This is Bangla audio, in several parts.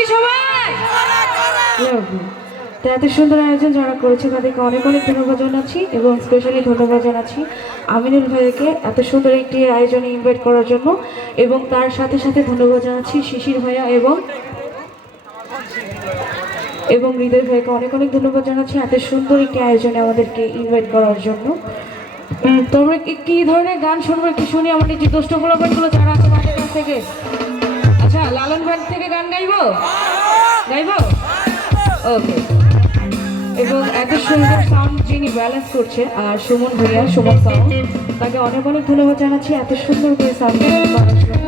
করছি সবাই। তো এত সুন্দর আয়োজন যারা করেছে তাদেরকে অনেক অনেক ধন্যবাদ জানাচ্ছি এবং স্পেশালি ধন্যবাদ জানাচ্ছি আমিনুল ভাইকে এত সুন্দর একটি আয়োজনে ইনভাইট করার জন্য, এবং তার সাথে সাথে ধন্যবাদ জানাচ্ছি শিশির ভাইয়া এবং হৃদয় ভাইকে অনেক অনেক ধন্যবাদ জানাচ্ছি এত সুন্দর একটি আয়োজনে আমাদেরকে ইনভাইট করার জন্য। তোমরা কি ধরনের গান শুনবো একটু শুনি আমাদের যে দুষ্ট গোলাপনগুলো যারা আছে তাদের কাছ থেকে। আচ্ছা, লালন ভাই থেকে গান গাইবো? ওকে। এবং এত সুন্দর সাউন্ড যিনি ব্যালেন্স করছে আর সুমন সাউন্ড, তাকে অনেক অনেক ধন্যবাদ জানাচ্ছি এত সুন্দর করে সাউন্ড ব্যালেন্স করার জন্য।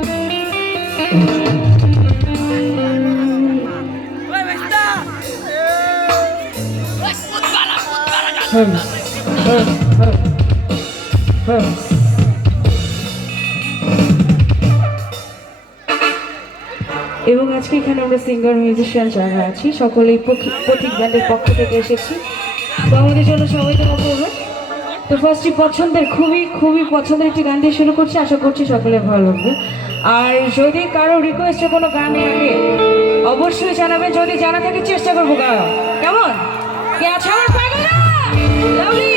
এবং আজকে এখানে আমরা সিঙ্গার মিউজিশিয়ান যারা আছি সকলেই পথিক ব্যান্ডের পক্ষ থেকে এসেছি, তো আমাদের জন্য সবাই তো করবে। তো ফার্স্টই খুবই খুবই পছন্দের একটি গান দিয়ে শুরু করছি, আশা করছি সকলের ভালো লাগবে। আর যদি কারো রিকোয়েস্টে কোনো গান থাকে অবশ্যই জানাবেন, যদি জানা থাকে চেষ্টা করবো গাওয়া। কেমন? কে আছে আমার পাগলা? লাভলি